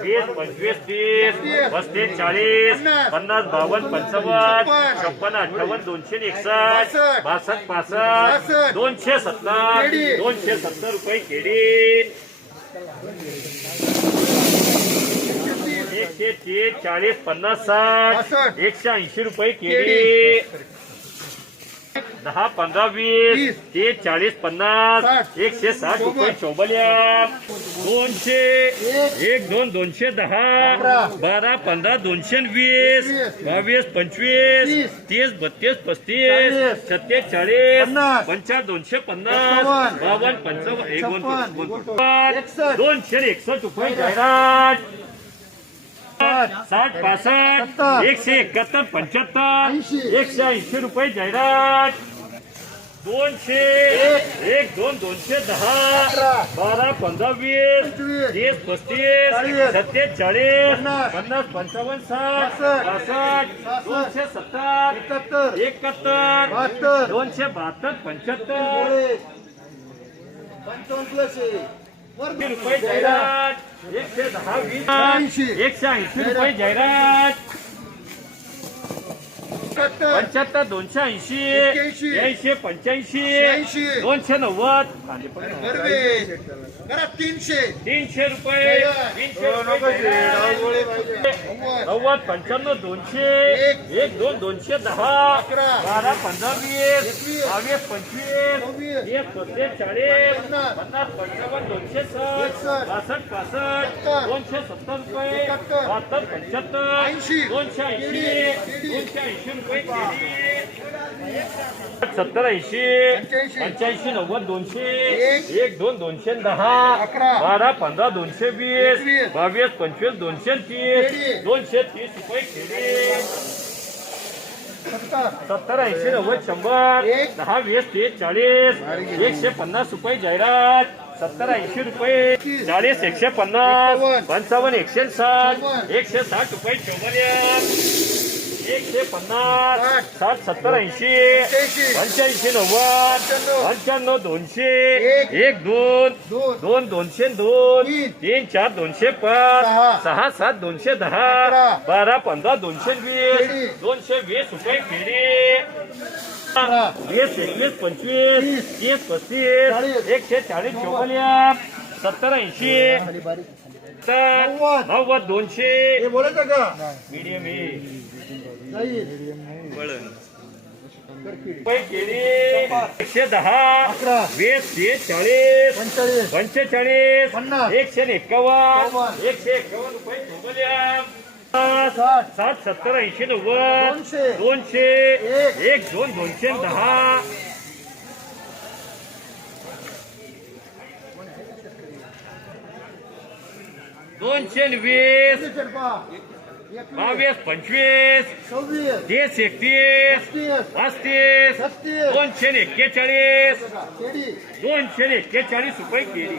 वीस पंचवीस तीस पस्तीस चाळीस पन्नास बावन्न पंचावन्न छप्पन अठ्ठावन्न दोनशे एकसष्ट बासष्ट पासष्ट दोनशे सत्तर दोनशे सत्तर रुपये केडी. एकशे तीस चाळीस पन्नास साठ एकशे ऐंशी रुपये केडी. दहा पंधरा वीस तीस चाळीस पन्नास एकशे साठ रुपये चौबल्या. दोनशे एक दोन दोनशे दहा बारा पंधरा दोनशे वीस बावीस पंचवीस तीस बत्तीस पस्तीस सत्तेचाळीस चाळीस पंचाळ दोनशे पन्नास बावन्न पंचावन्न एक दोन दोन- दोन- दोनशे एकसष्ट रुपये जाहिरात. साठ पासष्ट एकशे एकाहत्तर पंच्याहत्तर एकशे ऐंशी रुपये जाहिरात. दोनशे एक दोन दोनशे दहा बारा पंधरा वीस तीस पस्तीस सत्तेचाळीस चाळीस पन्नास पंचावन्न साठ पासष्ट दोनशे सत्तर एकाहत्तर दोनशे बहात्तर पंच्याहत्तर रुपये जाहिरात एकशे दहा वीस एकशे ऐंशी रुपये जाहिरात. पंच्याहत्तर. दोनशे ऐंशी. एक्क्याऐंशी. ऐंशी पंच्याऐंशी. दोनशे नव्वद. तीनशे. तीनशे रुपये. नव्वद. पंच्याण्णव दोनशे. एक. एक दोन दोनशे दहा. अकरा. बारा पंधरा वीस. बावीस पंचवीस. एक पस्तीस चाळीस. पन्नास. पंचावन्न दोनशे साठ. बासष्ट पासष्ट. सत्तर. दोनशे सत्तर रुपये. बहात्तर पंच्याहत्तर. दोनशे ऐंशी. दोनशे ऐंशी. सत्तर ऐंशी पंच्याऐंशी. पंच्याऐंशी नव्वद दोनशे. एक. दोन दोनशे दहा. बारा पंधरा दोनशे वीस. बावीस पंचवीस दोनशे तीस. दोनशे तीस रुपये सत्तर. ऐंशी नव्वद शंभर. दहा वीस तीस चाळीस. एकशे पन्नास रुपये जाहिरात. सत्तर ऐंशी रुपये. चाळीस एकशे पन्नास. पंचावन्न एकशे साठ. एकशे साठ रुपये चौबल्या एकशे पन्नास. साठ सत्तर ऐंशी पंच्याऐंशी. पंच्याऐंशी नव्वद पंच्याण्णव. पंच्याण्णव दोनशे एक. दोन दोन दोन दोनशे दोन तीन. चार दोनशे पाच सहा. सात दोनशे दहा. बारा पंधरा दोनशे वीस दोनशे वीस रुपये खेळी वीस एकवीस पंचवीस तीस. तीस पस्तीस एकशे चाळीस चौपल्या सत्तर ऐंशी नव्वद. दोनशे मीडियम एकशे दहा अकरा. वीस तीस चाळीस पंचेचाळीस एकशे एकावन्न एकशे एकावन्न रुपये. साठ सत्तर ऐंशी नव्वद दोनशे. एक दोन दोनशे दहा दोनशे वीस बावीस पंचवीस सव्वीस तीस एकतीस पस्तीस दोनशे एक्केचाळीस दोनशे एक्केचाळीस रुपये केली.